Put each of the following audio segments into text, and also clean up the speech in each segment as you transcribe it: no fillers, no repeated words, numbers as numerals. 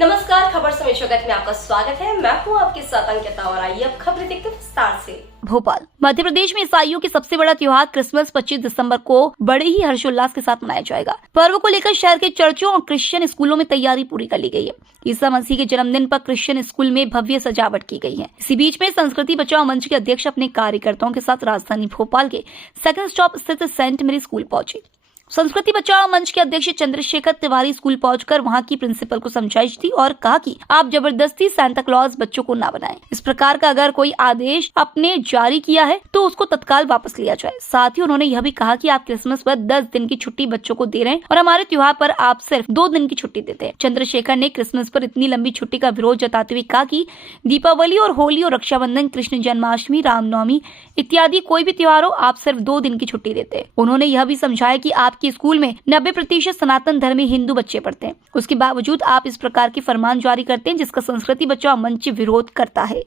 नमस्कार, खबर समय जगत में आपका स्वागत है। मैं हूं आपके साथ अंकिता और आइए अब खबरें देखते हैं विस्तार से। भोपाल मध्य प्रदेश में ईसाइयों की सबसे बड़ा त्योहार क्रिसमस 25 दिसंबर को बड़े ही हर्षोल्लास के साथ मनाया जाएगा। पर्व को लेकर शहर के चर्चों और क्रिश्चियन स्कूलों में तैयारी पूरी कर ली गई है। ईसा मसीह के जन्मदिन पर क्रिश्चियन स्कूल में भव्य सजावट की गई है। इसी बीच में संस्कृति बचाओ मंच के अध्यक्ष अपने कार्यकर्ताओं के साथ राजधानी भोपाल के सेकंड स्टॉप स्थित सेंट मेरी स्कूल पहुंचे। संस्कृति बचाओ मंच के अध्यक्ष चंद्रशेखर तिवारी स्कूल पहुंचकर वहां की प्रिंसिपल को समझाइश दी और कहा कि आप जबरदस्ती सांता क्लॉज बच्चों को ना बनाएं। इस प्रकार का अगर कोई आदेश आपने जारी किया है तो उसको तत्काल वापस लिया जाए। साथ ही उन्होंने यह भी कहा कि आप क्रिसमस पर 10 दिन की छुट्टी बच्चों को दे रहे हैं और हमारे त्योहार पर आप सिर्फ 2 दिन की छुट्टी देते हैं। चंद्रशेखर ने क्रिसमस पर इतनी लंबी छुट्टी का विरोध जताते हुए कहा कि दीपावली और होली और रक्षाबंधन, कृष्ण जन्माष्टमी, रामनवमी इत्यादि कोई भी त्योहार हो, आप सिर्फ 2 दिन की छुट्टी देते हैं। उन्होंने यह भी समझाया कि आपके स्कूल में 90% सनातन धर्मी हिंदू बच्चे पढ़ते हैं, उसके बावजूद आप इस प्रकार के फरमान जारी करते हैं जिसका संस्कृति बचाओ मंच विरोध करता है।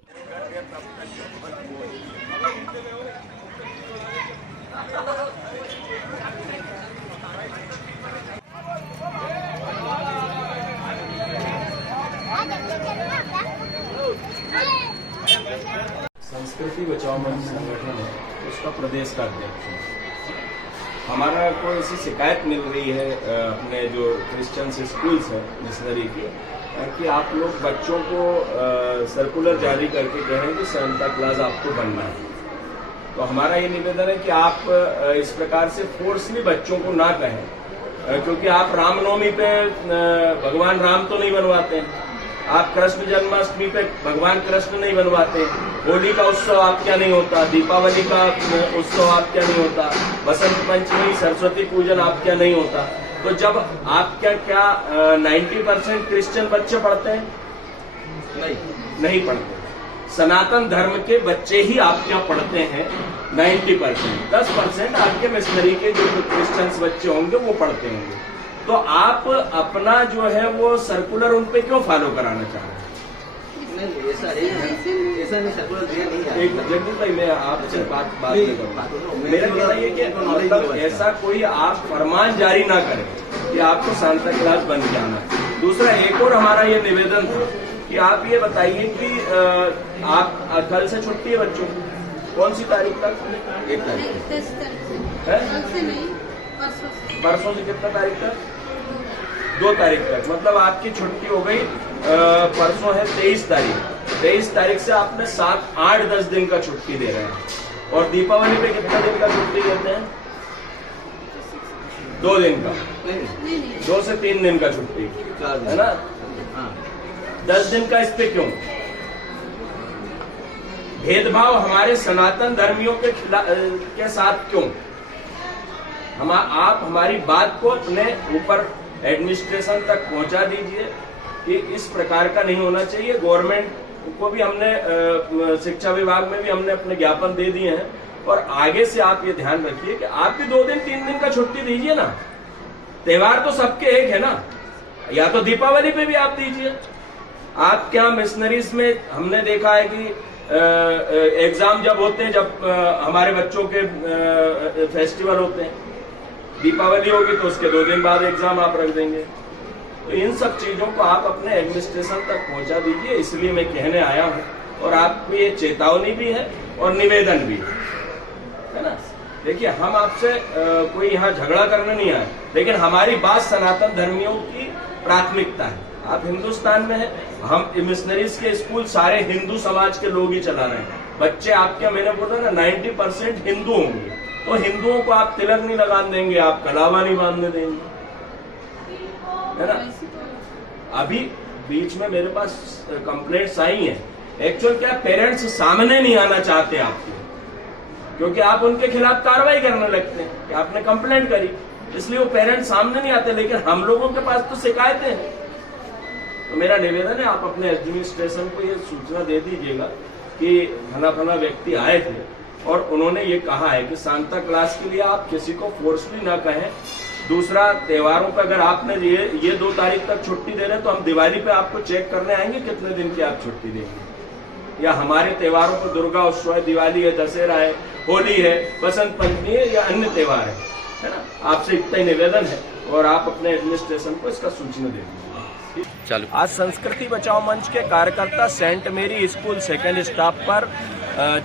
संस्कृति बचाओ मंच संगठन है, उसका प्रदेश का अध्यक्ष है। हमारा को ऐसी शिकायत मिल रही है अपने जो क्रिश्चियन स्कूल्स हैं मिशनरी की, कि आप लोग बच्चों को सर्कुलर जारी करके कह रहे हैं कि सांता क्लॉज आपको बनना है। तो हमारा ये निवेदन है कि आप इस प्रकार से फोर्सली बच्चों को ना कहें, क्योंकि आप रामनवमी पे भगवान राम तो नहीं बनवाते हैं, आप कृष्ण जन्माष्टमी पे भगवान कृष्ण नहीं बनवाते, होली का उत्सव आप क्या नहीं होता, दीपावली का उत्सव आप क्या नहीं होता, बसंत पंचमी सरस्वती पूजन आप क्या नहीं होता। तो जब आप क्या 90% क्रिश्चियन बच्चे पढ़ते हैं? नहीं पढ़ते। सनातन धर्म के बच्चे ही आप क्या पढ़ते हैं? 90%। 10% आपके मिशनरी के जो क्रिश्चियंस बच्चे होंगे वो पढ़ते होंगे। तो आप अपना जो है वो सर्कुलर उन पे क्यों फॉलो कराना चाह रहे हैं? नहीं, ऐसा नहीं, सर्कुलर दिया नहीं है। एक जगदीश भाई, मैं आपसे बात नहीं करूँ। मेरा कहना ये कि मतलब ऐसा कोई आप फरमान जारी ना करें कि आपको सांता क्लॉज बन के आना है। दूसरा एक और हमारा ये निवेदन था कि आप ये बताइए कि आप कल से छुट्टी है बच्चों की, कौन सी तारीख तक? 1 तारीख परसों से कितना तारीख तक? 2 तारीख तक। मतलब आपकी छुट्टी हो गई, परसों है 23 तारीख। 23 तारीख से आपने 7, 8, 10 दिन का छुट्टी दे रहे हैं। और दीपावली पे कितना दिन का छुट्टी देते हैं? 2 दिन का, 2 से 3 दिन का छुट्टी है ना। 10 दिन का इस पे क्यों? भेदभाव हमारे सनातन धर्मियों के साथ क्यों? आप हमारी बात को अपने ऊपर एडमिनिस्ट्रेशन तक पहुंचा दीजिए कि इस प्रकार का नहीं होना चाहिए। गवर्नमेंट को भी हमने, शिक्षा विभाग में भी हमने अपने ज्ञापन दे दिए हैं। और आगे से आप ये ध्यान रखिए कि आप भी 2 दिन 3 दिन का छुट्टी दीजिए ना। त्योहार तो सबके एक है ना, या तो दीपावली पे भी आप दीजिए। आप क्या मिशनरीज में हमने देखा है कि एग्जाम जब होते हैं, जब हमारे बच्चों के फेस्टिवल होते हैं, दीपावली होगी तो उसके 2 दिन बाद एग्जाम आप रख देंगे। तो इन सब चीजों को आप अपने एडमिनिस्ट्रेशन तक पहुंचा दीजिए, इसलिए मैं कहने आया हूं। और आपको ये चेतावनी भी है और निवेदन भी है ना। देखिए, हम आपसे कोई यहाँ झगड़ा करने नहीं आए, लेकिन हमारी बात सनातन धर्मियों की प्राथमिकता है। आप हिंदुस्तान में है, हम मिशनरीज के स्कूल सारे हिंदू समाज के लोग ही चला रहे हैं। बच्चे आपके, मैंने बोला ना, 90% हिंदू होंगे। तो हिंदुओं को आप तिलक नहीं लगा देंगे, आप कलावा नहीं बांधने देंगे, है ना। अभी बीच में मेरे पास कंप्लेंट्स आई हैं। एक्चुअल क्या, पेरेंट्स सामने नहीं आना चाहते आपके, क्योंकि आप उनके खिलाफ कार्रवाई करने लगते हैं कि आपने कंप्लेंट करी, इसलिए वो पेरेंट्स सामने नहीं आते। लेकिन हम लोगों के पास तो शिकायतें हैं। तो मेरा निवेदन है, आप अपने एडमिनिस्ट्रेशन को ये सूचना दे दीजिएगा कि फना व्यक्ति आए थे और उन्होंने ये कहा है कि सांता क्लॉज के लिए आप किसी को फोर्सली ना कहें। दूसरा, त्योहारों पे अगर आपने ये 2 तारीख तक छुट्टी दे रहे हैं तो हम दिवाली पे आपको चेक करने आएंगे कितने दिन की आप छुट्टी देंगे। या हमारे त्योहारों पर दुर्गा उत्सव है, दिवाली है, दशहरा है, होली है, बसंत पंचमी है, या अन्य त्योहार है ना। आपसे इतना ही निवेदन है और आप अपने एडमिनिस्ट्रेशन को इसका सूचना दे दीजिए। चालू आज संस्कृति बचाओ मंच के कार्यकर्ता सेंट मेरी स्कूल सेकंड स्टाफ पर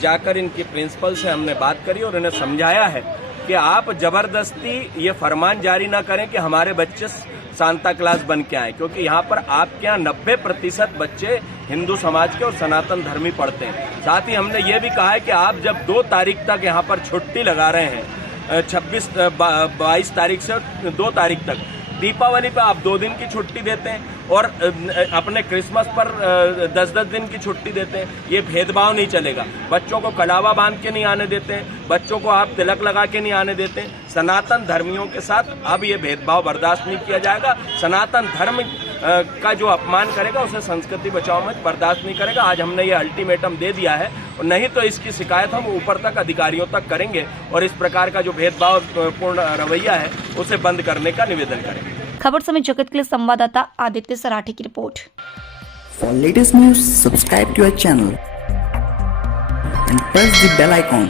जाकर इनकी प्रिंसिपल से हमने बात करी और इन्हें समझाया है कि आप जबरदस्ती ये फरमान जारी ना करें कि हमारे बच्चे सांता क्लास बन के आए, क्योंकि यहाँ पर आपके यहाँ 90% बच्चे हिंदू समाज के और सनातन धर्मी पढ़ते हैं। साथ ही हमने ये भी कहा है कि आप जब 2 तारीख तक यहाँ पर छुट्टी लगा रहे हैं, 22 तारीख से 2 तारीख तक, दीपावली पे आप 2 दिन की छुट्टी देते हैं और अपने क्रिसमस पर 10-10 दिन की छुट्टी देते हैं। ये भेदभाव नहीं चलेगा। बच्चों को कलावा बांध के नहीं आने देते हैं, बच्चों को आप तिलक लगा के नहीं आने देते हैं। सनातन धर्मियों के साथ अब ये भेदभाव बर्दाश्त नहीं किया जाएगा। सनातन धर्म का जो अपमान करेगा उसे संस्कृति बचाओ मंच बर्दाश्त नहीं करेगा। आज हमने ये अल्टीमेटम दे दिया है और नहीं तो इसकी शिकायत हम ऊपर तक अधिकारियों तक करेंगे और इस प्रकार का जो भेदभाव पूर्ण रवैया है उसे बंद करने का निवेदन करेंगे। खबर समय जगत के लिए संवाददाता आदित्य सराठी की report. For latest news, subscribe to our channel and press the bell icon.